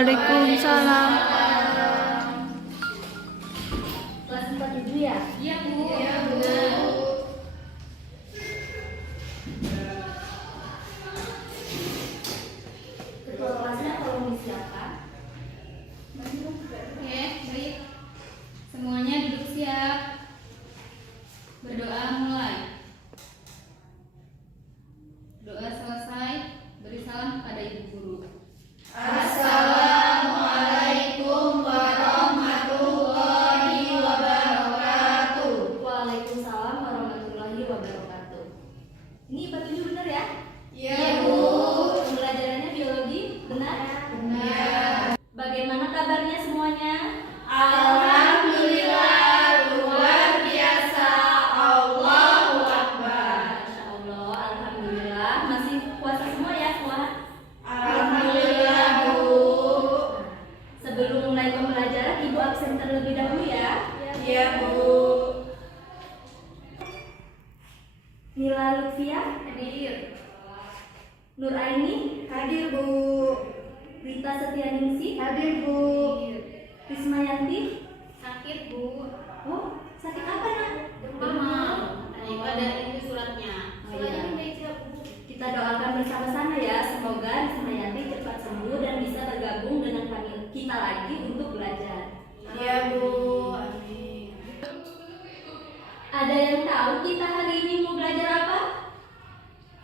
Waalaikumsalam. Kelas 4 Ibu ya? Iya, Bu. Iya, Bu. Ketua kelasnya tolong disiapkan. Oke, baik. Semuanya duduk siap. Berdoa mulai. Doa selesai, beri salam kepada Ibu Guru. Assalamualaikum warahmatullahi wabarakatuh. Waalaikumsalam warahmatullahi wabarakatuh. Ini petunjuk benar ya? Iya, Bu. Pembelajarannya biologi benar? Benar. Bagaimana kabarnya semuanya? Alhamdulillah, luar biasa. Allahu Akbar. Masya Allah, alhamdulillah. Masih puasa semua ya, semua? Alhamdulillah, Bu. Sebelum mulai pembelajaran, Ibu absen terlebih dahulu ya. Iya, Bu. Nila Lutfia Hadir. Nur Aini Hadir, Bu. Rita Setianingsih Hadir, Bu. Rismayanti. Sakit, Bu. Oh, sakit apa nak? Demam. Ada ini suratnya. Oh, iya. Kita doakan bersama-sama ya, semoga Rismayanti cepat sembuh dan bisa bergabung dengan kita lagi untuk belajar. Iya, Bu. Amin. Ada yang tahu kita hari ini mau belajar apa?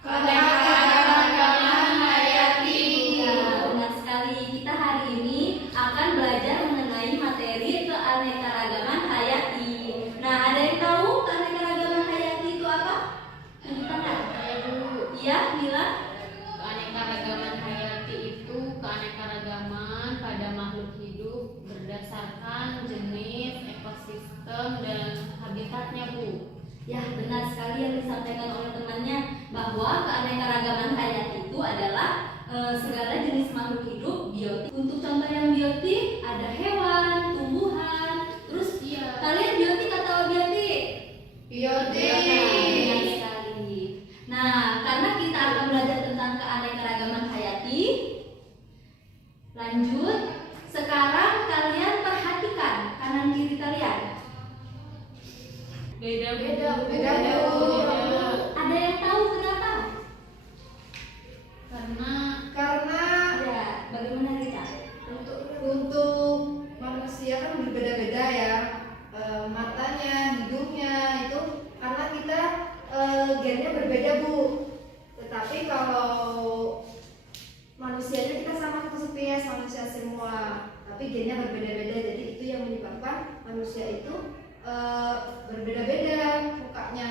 Keanekaragaman hayati. Ya, benar sekali. Kita hari ini akan belajar mengenai materi keanekaragaman hayati. Nah, ada yang tahu keanekaragaman hayati itu apa? Kita nggak? Iya, Mila. Keanekaragaman hayati itu keanekaragaman pada makhluk hidup berdasarkan jenis, ekosistem, dan habitatnya, Bu. Ya, benar sekali yang disampaikan oleh temannya bahwa keanekaragaman hayati itu adalah segala jenis makhluk hidup biotik. Untuk contoh yang biotik ada hewan, tumbuhan. Terus kalian biotik atau abiotik? Biotik. Benar sekali. Nah, karena kita akan belajar tentang keanekaragaman hayati, lanjut. Sekarang kalian perhatikan kanan kiri kalian. Beda, Bu. Ada yang tahu kenapa? Karena Ya, bagaimana Rita? untuk manusia kan berbeda-beda ya, matanya, hidungnya itu karena kita gennya berbeda, Bu. Tetapi kalau manusianya kita sama spesies manusia semua, tapi gennya berbeda-beda, jadi itu yang menyebabkan manusia itu berbeda-beda mukanya,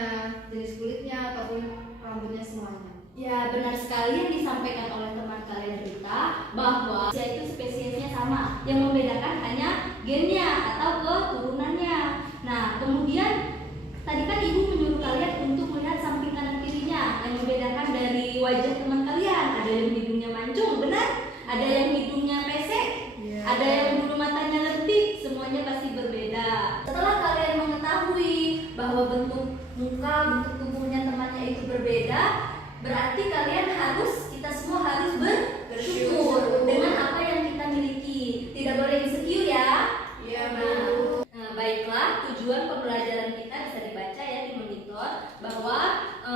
jenis kulitnya ataupun rambutnya semuanya. Ya, benar sekali yang disampaikan oleh teman kalian Rita bahwa manusia itu spesiesnya sama, yang membedakan hanya gennya atau keturunannya. Nah, kemudian tadi kan Ibu menyuruh kalian untuk melihat samping kanan kirinya, yang membedakan dari wajah teman kalian. Ada yang hidungnya mancung, benar? Ada yang hidungnya pesek, ada yang bulu matanya lentik, semuanya pasti berbeda. Setelah kalian mengetahui bahwa bentuk muka, bentuk tubuhnya temannya itu berbeda, berarti kalian kita semua harus bersyukur dengan apa yang kita miliki. Tidak boleh insecure ya. Iya, Bu. Nah, baiklah, tujuan pembelajaran kita bisa dibaca ya di monitor bahwa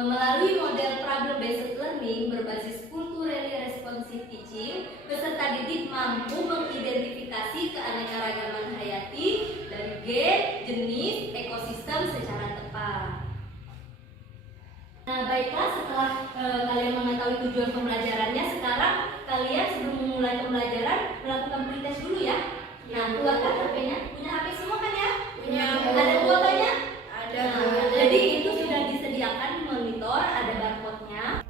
melalui model problem based learning berbasis culturally responsive teaching, peserta didik mampu mengidentifikasi keanekaragaman hayati dari gen, jenis, ekosistem secara tepat. Nah, baiklah, setelah kalian mengetahui tujuan pembelajarannya, sekarang kalian sebelum memulai pembelajaran melakukan pretest dulu ya. Nah, keluarkan HP-nya. Punya HP semua kan ya? Punya. Ada kuotanya? Ada. Nah, jadi itu sudah disediakan di monitor, ada barcode-nya.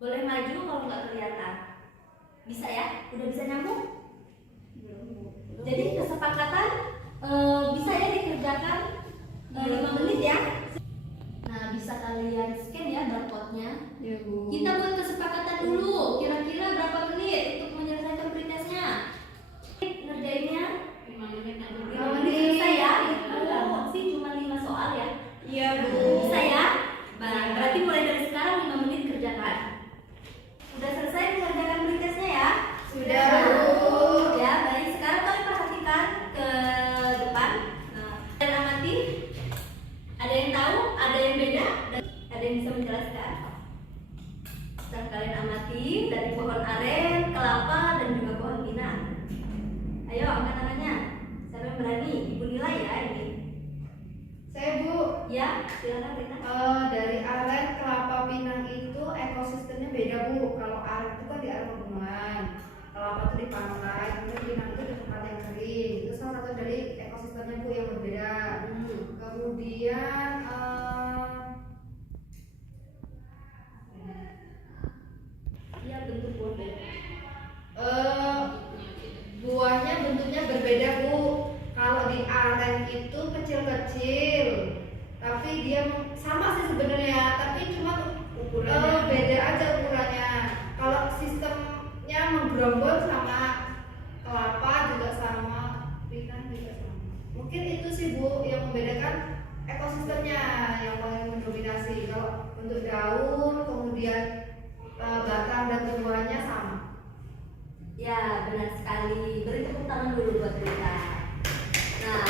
Boleh maju kalau nggak kelihatan. Bisa ya? Udah bisa nyambung? Jadi kesepakatan bisa ya dikerjakan 5 menit ya. Nah, bisa kalian scan ya barcode-nya. Ya, Bu. Kita buat kesepakatan dulu, kira-kira berapa menit untuk menyelesaikan pretestnya. Ngerjainnya yang bisa menjelaskan? Setelah kalian amati dari pohon aren, kelapa, dan juga pohon pinang. Ayo angkat tangannya. Siapa yang berani? Ibu nilai ya ini. Saya Bu, Ya, silakan Rina. dari aren kelapa pinang itu ekosistemnya beda Bu. Kalau aren itu kan di area pegunungan, kelapa itu di pantai, kemudian pinang itu di tempat yang kering. Itu salah satu dari ekosistemnya Bu yang berbeda. Kemudian Iya, bentuk pohon beda. buahnya bentuknya berbeda Bu. Kalau di aren itu kecil-kecil, tapi dia sama sih sebenarnya, tapi cuma beda aja ukurannya. Kalau sistemnya menggerombol sama kelapa juga sama, pinang juga sama. Mungkin itu sih Bu yang membedakan ekosistemnya yang paling mendominasi. Kalau untuk daun, kemudian batang dan tumbuhannya sama. Ya, benar sekali. Beri tepuk tangan dulu buat Rita. Nah,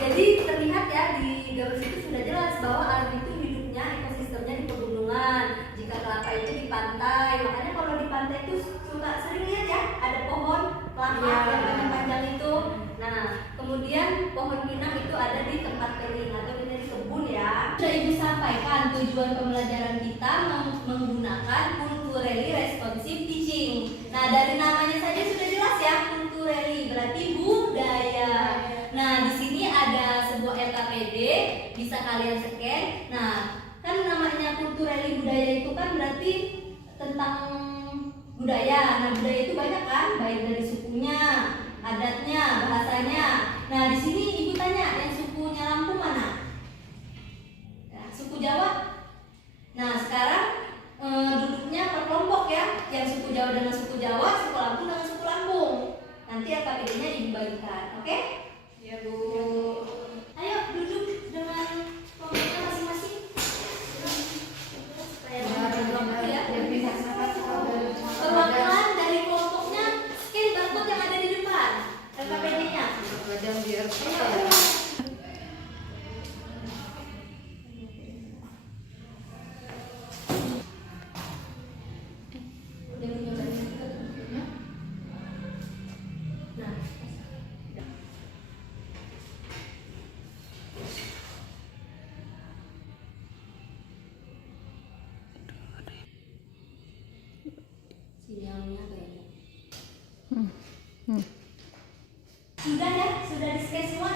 jadi terlihat ya di gambar itu sudah jelas bahwa aren itu hidupnya ekosistemnya di pegunungan. Jika kelapa itu di pantai, makanya kalau di pantai itu suka sering lihat ya ada pohon kelapa yang panjang-panjang itu. Nah, kemudian pohon pinang itu ada di tempat kering atau di kebun ya. Sudah Ibu sampaikan tujuan pembelajaran kita menggunakan culturally responsive teaching. Nah, dari namanya saja sudah jelas ya, culturally berarti budaya. Nah, di sini ada sebuah LKPD, bisa kalian scan. Nah, kan namanya culturally budaya itu kan berarti tentang budaya. Nah, budaya itu banyak kan, baik dari sukunya, adatnya, bahasanya. Nah, di sini Ibu tanya, yang sukunya Lampung mana? Nah, suku Jawa. Nah, sekarang duduknya per kelompok ya, yang suku Jawa dengan suku Jawa, suku Lampung dengan suku Lampung. Nanti LKPD-nya Ibu bagikan, oke? Ya Bu. Ayo duduk dengan kelompoknya masing-masing. Supaya kelompok ya. Perwakilan dari kelompoknya scan barcode yang ada di depan LKPD-nya. Badan biar Nah, sinyalnya kayaknya. Sudah ya, sudah di scan semua.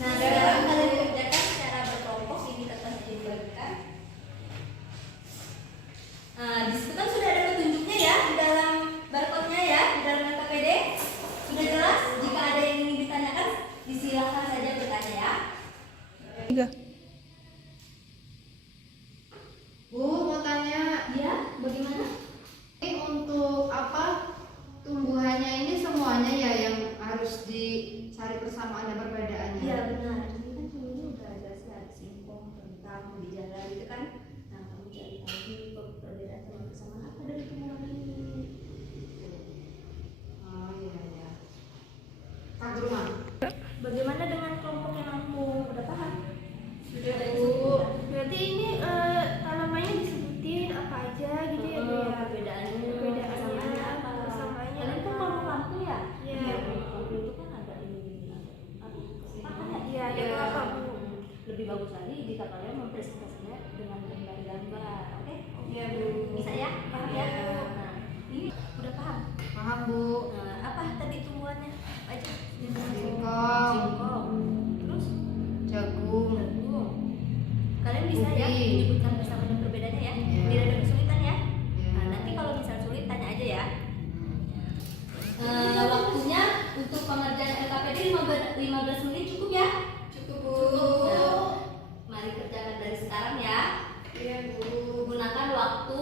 Nah, sekarang kalian kerjakan secara berkelompok, ini kertasnya dibagikan. Nah, di situ kan sudah ada petunjuknya ya di dalam barcode-nya ya, di dalam LKPD. Sudah jelas? Jika ada yang ingin ditanyakan, disilakan saja bertanya ya. Bu, mau tanya, Iya, bagaimana? ini untuk apa tumbuhannya ini semuanya ya yang harus dicari persamaan dan perbedaannya? Iya benar. Ini kan semuanya udah ada singkong, kentang, jalan gitu kan. Nah, kamu cari lagi perbedaan sama kesamaan apa dari tumbuhan ini. Oh iya ya. Kak Gurman. Bagaimana dengan kelompok yang Lampung? Udah paham? Sudah ada yang Bu, sebutkan? berarti ini tanamannya disebutin apa aja gitu ya Bu ya? Perbedaannya, Perbedaannya, kesamaannya apa? kesamaannya Kalian kan apa? kelompok Lampung ya? Iya. Kelompok itu kan ada ini, ada keseimbangan ya? Iya, ada Iya. apa Bu? Lebih bagus lagi jika kalian mempresentasinya dengan gambar-gambar, oke? Iya Bu. Bisa ya? Paham ya? Iya. Nah, ini udah paham? Paham Bu. Nah, apa tadi tumbuhannya? Apa aja? Singkong. Singkong. Terus Jagung. jagung. Kalian bisa ya Ubi. menyebutkan bersama dan perbedaannya ya. Iya. Tidak ada kesulitan ya. Ya. Nah, nanti kalau misal sulit tanya aja ya. Waktunya untuk pengerjaan LKPD 15 menit cukup ya? Cukup Bu. Nah, mari kerjakan dari sekarang ya. Iya Bu. Gunakan waktu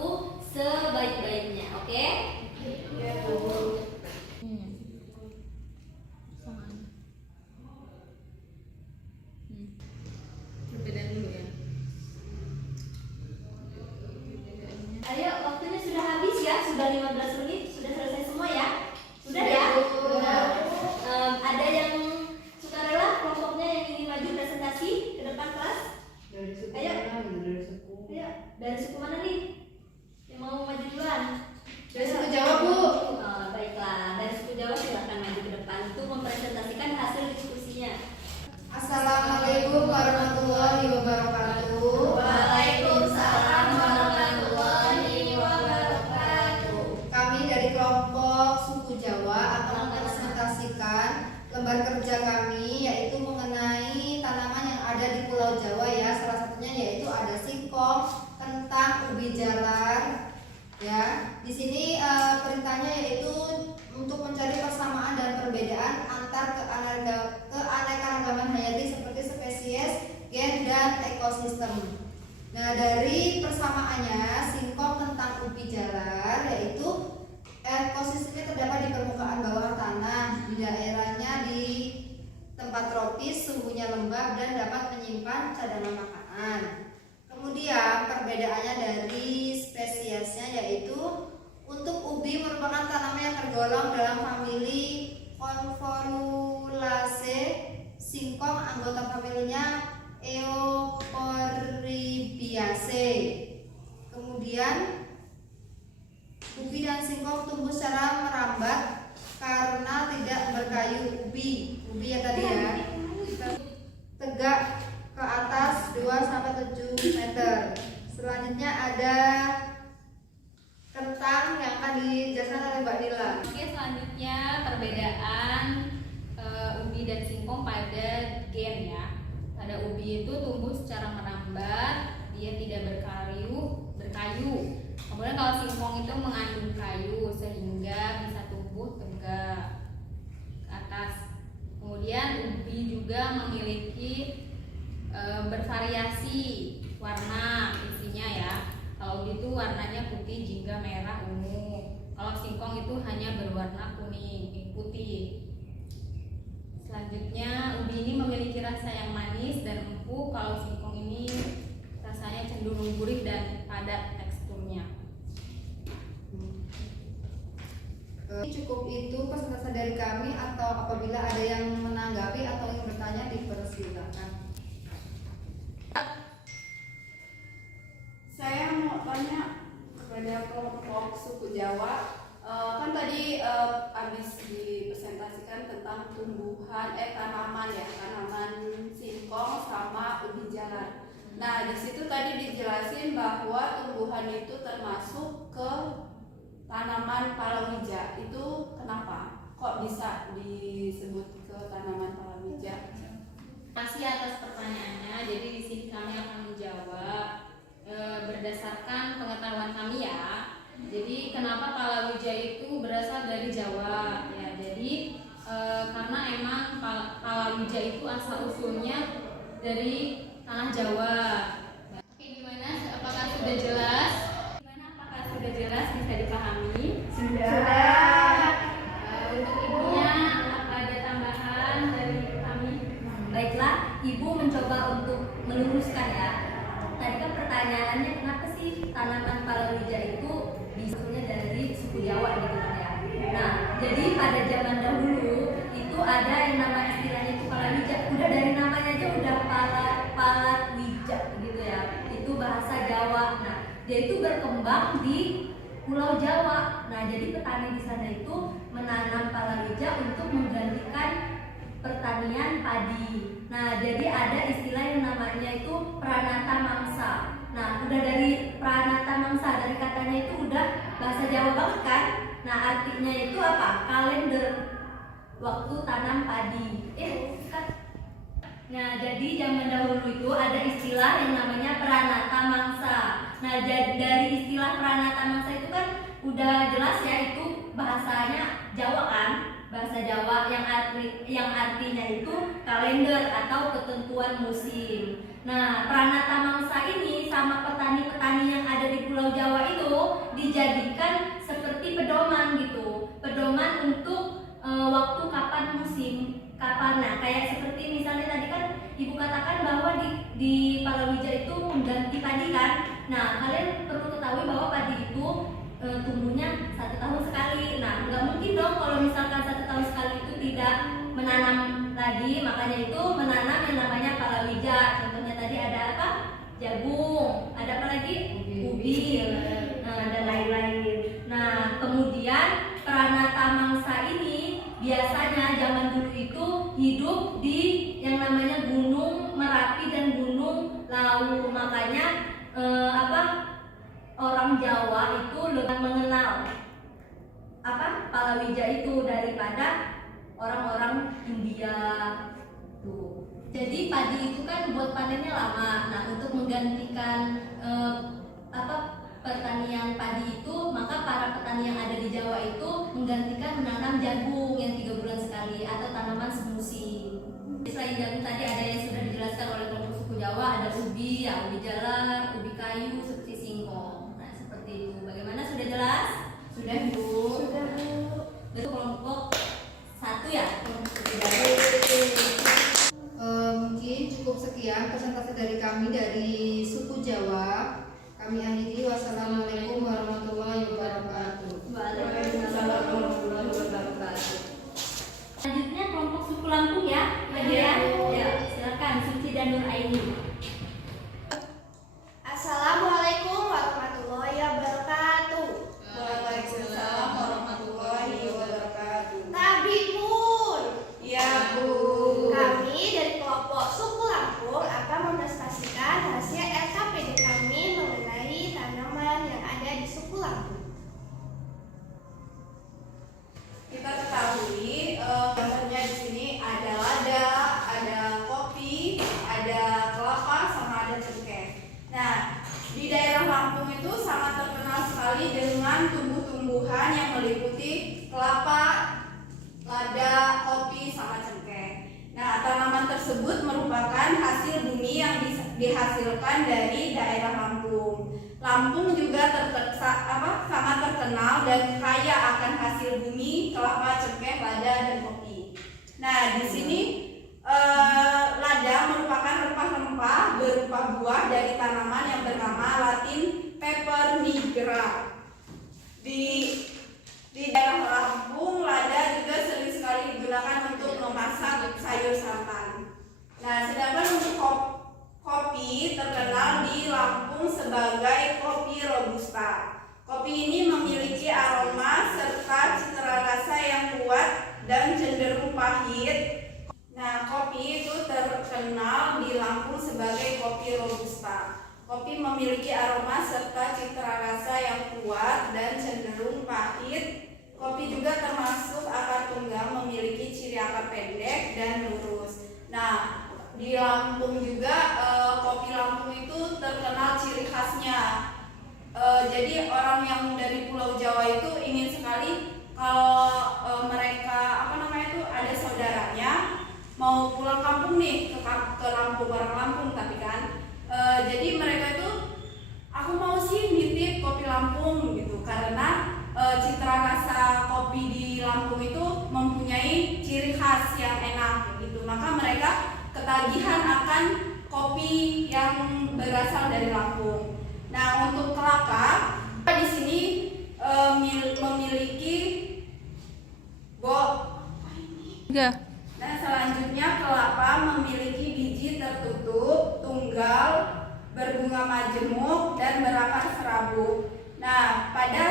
sebaik-baiknya, oke? Iya Bu. Perbedaan dulu ya. Ayo, waktunya sudah habis ya, sudah 15 menit, sudah selesai semua ya? Sudah ya? Sudah. Nah, ada yang sukarela kelompoknya yang ingin maju presentasi ke depan kelas? Dari suku Ayo. mana gitu, dari suku. Ayo, Dari suku mana nih? Yang mau maju duluan? Dari suku Jawa, Bu. Baiklah, dari suku Jawa silakan maju ke depan untuk mempresentasikan hasil diskusinya. Assalamualaikum warahmatullahi wabarakatuh. Waalaikumsalam warahmatullahi wabarakatuh. Kami dari kelompok suku Jawa akan mempresentasikan lembar kerja kami, yaitu mengenai tanaman yang ada di Pulau Jawa ya. Salah satunya yaitu ada singkong, kentang, ubi jalar. Ya, di sini perintahnya yaitu untuk mencari persamaan dan perbedaan antar keanekaragaman hayati seperti spesies, gen, dan ekosistem. Nah, dari persamaannya singkong, kentang, ubi jalar yaitu ekosistemnya terdapat di permukaan bawah tanah, di daerahnya di tempat tropis, suhunya lembab dan dapat menyimpan cadangan makanan. Kemudian perbedaannya dari spesiesnya yaitu untuk ubi merupakan tanaman yang tergolong dalam famili Convolvulaceae, singkong anggota familinya Euphorbiaceae. Kemudian ubi dan singkong tumbuh secara merambat karena tidak berkayu. Ubi ya tadi ya, tegak ke atas 2-7 meter. Selanjutnya ada kentang yang akan dijelaskan oleh Mbak Dila. Oke, selanjutnya perbedaan ubi dan singkong pada gen ya. Pada ubi itu tumbuh secara merambat, dia tidak berkayu. Kemudian kalau singkong itu mengandung kayu sehingga bisa tumbuh tegak ke atas. Kemudian ubi juga memiliki bervariasi warna isinya ya. Kalau gitu warnanya putih, jingga, merah, ungu. Kalau singkong itu hanya berwarna kuning, putih. Selanjutnya ubi ini memiliki rasa yang manis dan empuk. Kalau singkong ini rasanya cenderung gurih dan padat teksturnya. Cukup itu presentasi dari kami, atau apabila ada yang menanggapi atau ingin bertanya dipersilakan. Saya mau tanya kepada kelompok suku Jawa, kan tadi habis dipresentasikan tentang tumbuhan tanaman ya, tanaman singkong sama ubi jalar. Nah, di situ tadi dijelasin bahwa tumbuhan itu termasuk ke tanaman palawija. Itu kenapa? Kok bisa disebut ke tanaman palawija? Terima kasih atas pertanyaannya. Jadi di sini kami akan menjawab berdasarkan pengetahuan kami ya. Jadi kenapa palawija itu berasal dari Jawa ya? Jadi karena emang palawija itu asal usulnya dari tanah Jawa. Oke, gimana? Apakah sudah jelas? Bisa dipahami? Sudah. Untuk ibunya apa ada tambahan dari kami? Baiklah, Ibu mencoba untuk meluruskan ya. Tadi kan pertanyaannya kenapa sih tanaman palawija itu disusunya dari suku Jawa gitu kan ya. Nah, jadi pada zaman dahulu itu ada yang nama istilahnya itu palawija. Udah dari namanya aja udah palawija gitu ya. Itu bahasa Jawa. Nah, dia itu berkembang di Pulau Jawa. Nah, jadi petani di sana itu menanam palawija untuk menggantikan pertanian padi. Nah, jadi ada istilah yang namanya itu pranata mangsa. Nah, udah dari pranata mangsa, dari katanya itu udah bahasa Jawa banget kan? Nah, artinya itu apa? Kalender waktu tanam padi. Kan? Nah, jadi zaman dahulu itu ada istilah yang namanya pranata mangsa. Nah, dari istilah pranata mangsa itu kan udah jelas ya, itu bahasanya Jawa kan? Bahasa Jawa yang artinya itu kalender atau ketentuan musim. Nah, pranata mangsa ini sama petani-petani yang ada di Pulau Jawa itu dijadikan seperti pedoman gitu. Pedoman untuk waktu kapan musim, kapan. Nah, kayak seperti misalnya tadi kan Ibu katakan bahwa di palawija itu mengganti padi kan. Nah, kalian perlu ketahui bahwa padi itu tumbuhnya 1 tahun sekali. Nah, nggak mungkin dong kalau misalkan 1 tahun sekali itu tidak menanam lagi. Makanya itu menanam yang namanya palawija. Contohnya tadi ada apa? Jagung. Ada apa lagi? ubi, dan lain-lain. Nah, kemudian Pranata Mangsa ini biasanya zaman dulu itu hidup di yang namanya Gunung Merapi dan Gunung Lawu. Makanya orang Jawa itu lebih mengenal palawija itu daripada orang-orang India tuh. Jadi padi itu kan buat panennya lama. Nah, untuk menggantikan pertanian padi itu, maka para petani yang ada di Jawa itu menggantikan menanam jagung yang 3 bulan sekali atau tanaman semusim. Selain jagung tadi ada yang sudah dijelaskan oleh kelompok suku Jawa, ada ubi, ubi jalar, ubi kayu seperti singkong. Nah, seperti itu. Bagaimana, sudah jelas? Sudah, Bu. Sudah, Bu. Itu kelompok 1 ya, kelompok suku Jawa. Mungkin cukup sekian presentasi dari kami dari suku Jawa. Kami akhiri. Wassalamualaikum warahmatullahi wabarakatuh. Waalaikumsalam warahmatullahi wabarakatuh. Selanjutnya kelompok suku Lampung ya, ya. Silakan Suci dan Nur Aini. Assalamualaikum warahmatullahi wabarakatuh. Waalaikumsalam warahmatullahi wabarakatuh. Nabi Pun. Ya, Bu. Kami dari kelompok suku Lampung akan mempresentasikan hasil LKPD kami mengenai tanaman yang ada di suku Lampung. Kita ketahui contohnya di sini ada lada, ada kopi, ada kelapa, sama ada cengkeh. Nah, di daerah Lampung itu sangat terkenal sekali dengan tumbuh-tumbuhan yang meliputi kelapa, lada, kopi, sama cengkeh. Nah, tanaman tersebut merupakan hasil bumi yang dihasilkan dari daerah Lampung. Lampung juga sangat terkenal dan kaya akan hasil bumi, kelapa, cengkeh, lada, dan kopi. Nah, di sini lada merupakan rempah-rempah berupa buah dari tanaman yang bernama Latin Pepper nigra. Di daerah Lampung, lada juga sering sekali digunakan untuk memasak sayur santan. Nah, sedangkan untuk kopi terkenal di Lampung sebagai kopi robusta. Kopi ini memiliki aroma serta citra rasa yang kuat dan cenderung pahit. Nah, kopi itu terkenal di Lampung sebagai kopi robusta. Kopi memiliki aroma serta citra rasa yang kuat dan cenderung pahit. Kopi juga termasuk akar tunggang, memiliki ciri akar pendek dan lurus. Nah, di Lampung juga kopi Lampung itu terkenal ciri khasnya. Jadi orang yang dari Pulau Jawa itu ingin sekali kalau mereka ada saudaranya mau pulang kampung nih ke Lampung, orang Lampung tapi kan. Jadi mereka itu, aku mau sih nitip kopi Lampung gitu, karena citra rasa kopi di Lampung itu mempunyai ciri khas yang enak gitu. Maka mereka ketagihan akan kopi yang berasal dari Lampung. Nah, untuk kelapa di sini memiliki Nah, selanjutnya kelapa memiliki biji tertutup, tunggal, berbunga majemuk, dan berakar serabut. Nah, pada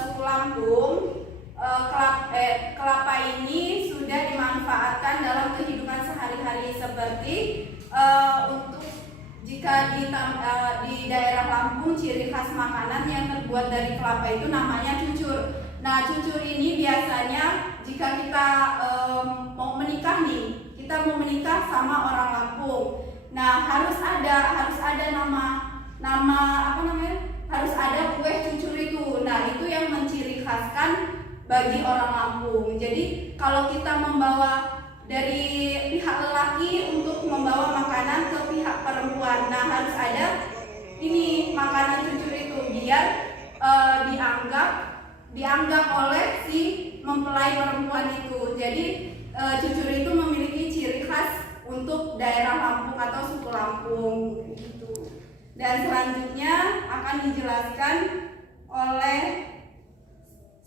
suku Lampung, kelapa ini sudah dimanfaatkan dalam kehidupan sehari-hari, seperti untuk jika di daerah Lampung ciri khas makanan yang terbuat dari kelapa itu namanya cucur. Nah, cucur ini biasanya jika kita mau menikah nih, kita mau menikah sama orang Lampung. Nah, harus ada nama harus ada kue cucur itu. Nah, itu yang menciri khaskan bagi orang Lampung. Jadi kalau kita membawa dari pihak lelaki untuk membawa makanan ke pihak perempuan, nah harus ada ini makanan cucur itu biar dianggap oleh si mempelai perempuan itu. Jadi cucur itu memiliki ciri khas untuk daerah Lampung atau suku Lampung gitu. Dan selanjutnya akan dijelaskan oleh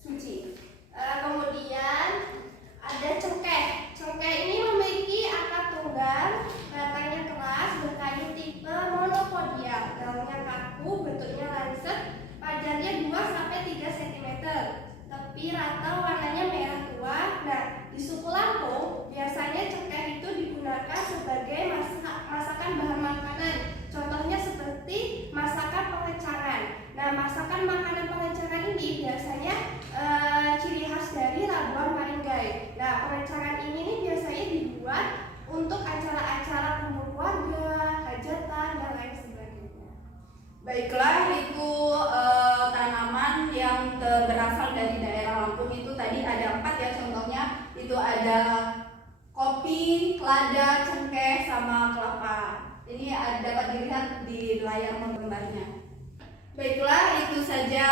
Suci. Kemudian ada cengkeh. Cengkeh ini memiliki akar tunggal, batangnya keras, berkayu tipe monopodial, daunnya kaku, bentuknya digunakan sebagai masakan bahan makanan. Contohnya seperti masakan pengecangan. Nah, masakan makanan pengecangan ini biasanya ciri khas dari Labuan Maringgai. Nah, pengecangan ini nih biasanya dibuat untuk acara-acara kumpul keluarga, hajatan, dan lain sebagainya. Baiklah, itu tanaman yang berasal dari daerah Lampung itu tadi ada 4 ya contohnya. Itu ada kopi, lada, cengkeh, sama kelapa. Ini dapat dilihat di layar menggambarnya. Baiklah, itu saja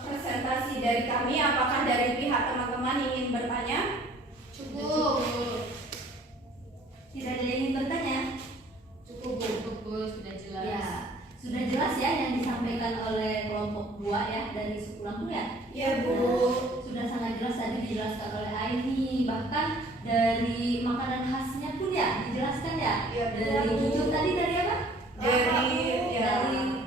presentasi dari kami. Apakah dari pihak teman-teman ingin bertanya? Cukup. Tidak ada yang ingin bertanya? Cukup Bu, sudah jelas. Ya, sudah jelas ya yang disampaikan oleh kelompok 2 ya dari suku Lampung ya? Iya Bu. Sudah sangat jelas tadi dijelaskan oleh Aini, bahkan dari makanan khasnya pun ya dijelaskan ya. Iya, Bu. Dari jujur tadi dari apa? Dari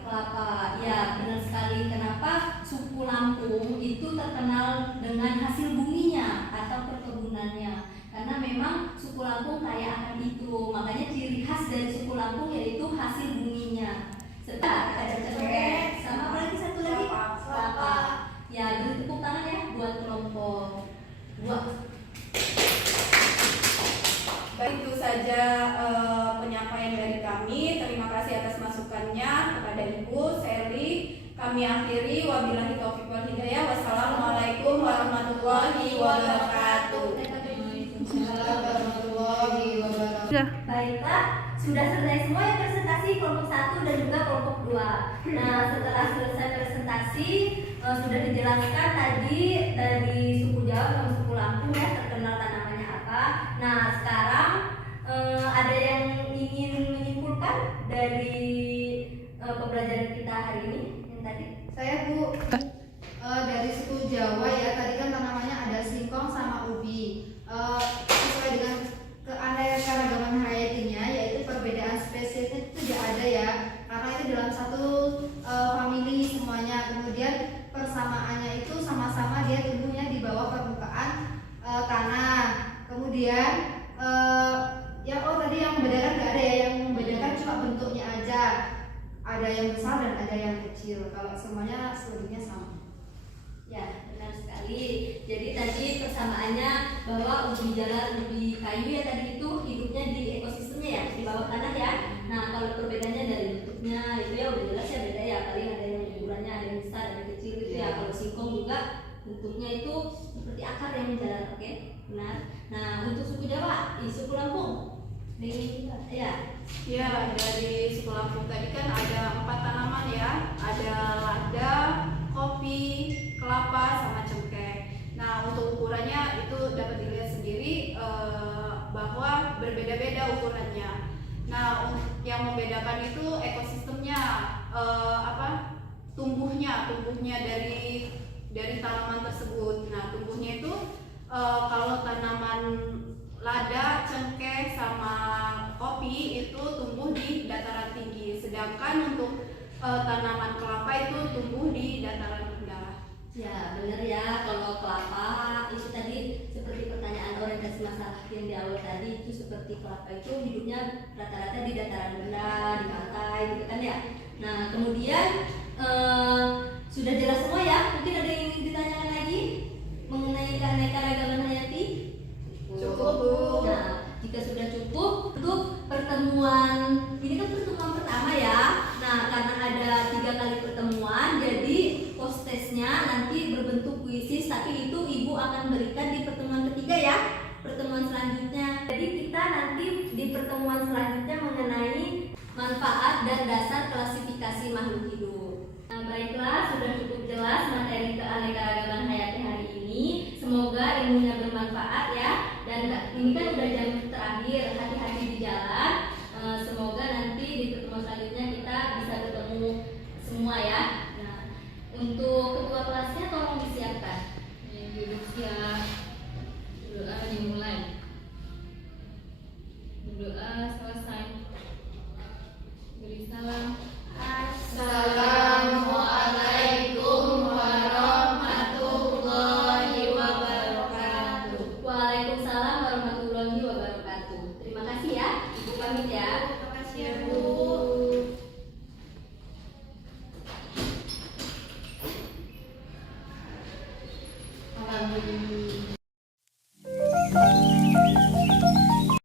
kelapa. Ya, benar sekali. Kenapa suku Lampung itu terkenal dengan hasil buminya atau perkebunannya? Karena memang suku Lampung kaya akan itu. Makanya ciri khas dari suku Lampung yaitu hasil buminya. Serta ada cengkeh, sama apa lagi satu lagi? Kelapa. Ya, beri tepuk tangan ya buat kelompok 2. Baik, itu saja penyampaian dari kami. Terima kasih atas masukannya kepada Ibu Sally. Kami akhiri, wabillahi taufiq wal hidayah. Wassalamualaikum warahmatullahi wabarakatuh. Baiklah, sudah selesai semua yang presentasi kelompok 1 dan juga kelompok 2. Nah, setelah selesai presentasi sudah dijelaskan tadi dari suku Jawa sama suku Lampung ya terkenal tanamannya apa. Nah, sekarang ada yang ingin menyimpulkan dari pembelajaran kita hari ini yang tadi? Saya Bu, dari suku Jawa ya, tadi kan tanamannya ada singkong sama ubi. Sesuai dengan keanekaragaman hayatinya, yaitu perbedaan spesiesnya itu tidak ada ya, karena itu dalam satu famili semuanya. Kemudian persamaannya itu sama-sama dia tumbuhnya di bawah permukaan tanah. Kemudian tadi yang membedakan nggak ada ya, yang membedakan cuma bentuknya aja. Ada yang besar dan ada yang kecil. Kalau semuanya selebihnya sama. Ya, benar sekali. Jadi tadi persamaannya bahwa ubi jalar, ubi kayu ya tadi itu hidupnya di ekosistemnya ya, di bawah tanah ya. Nah, kalau perbedaannya dari bentuknya itu ya udah jelas ya beda ya. Paling ada yang ukurannya ada yang besar, ada yang kecil gitu ya. Kalau singkong juga bentuknya itu seperti akar yang menjalar, oke? Benar. Nah, untuk suku Jawa, suku Lampung, ya. Ya, dari suku Lampung tadi kan ada 4 tanaman ya. Ada lada, kopi, kelapa, sama cengkeh. Nah, untuk ukurannya itu dapat dilihat sendiri bahwa berbeda-beda ukurannya. Nah, yang membedakan itu ekosistemnya, tumbuhnya dari tanaman tersebut. Nah, tumbuhnya itu kalau tanaman lada, cengkeh, sama kopi itu tumbuh di dataran tinggi, sedangkan untuk tanaman kelapa itu tumbuh di dataran rendah. Ya, benar ya. Kalau kelapa itu tadi seperti pertanyaan orientasi masalah yang di awal tadi itu seperti kelapa itu hidupnya rata-rata di dataran rendah, di pantai gitu kan ya. Nah, kemudian sudah jelas semua ya. Mungkin ada yang ingin ditanyakan lagi mengenai keanekaragaman hayati? Cukup Bu. Nah, jika sudah cukup untuk pertemuan ini kan pertemuan pertama ya. Nah, karena ada 3 kali pertemuan, jadi post testnya nanti berbentuk kuisis, tapi itu Ibu akan berikan di pertemuan ketiga ya, pertemuan selanjutnya. Jadi kita nanti di pertemuan selanjutnya mengenai manfaat dan dasar klasifikasi makhluk hidup. Nah, baiklah, sudah cukup jelas materi keanekaragaman hayati hari ini. Semoga ilmunya bermanfaat ya. Dan ini kan udah jam terakhir, hati-hati di jalan. Semoga nanti di pertemuan selanjutnya kita bisa ketemu semua ya. Nah, untuk ketua kelasnya tolong disiapkan. Yang duduk siap. Doa dimulai. Berdoa selesai. Beri salam.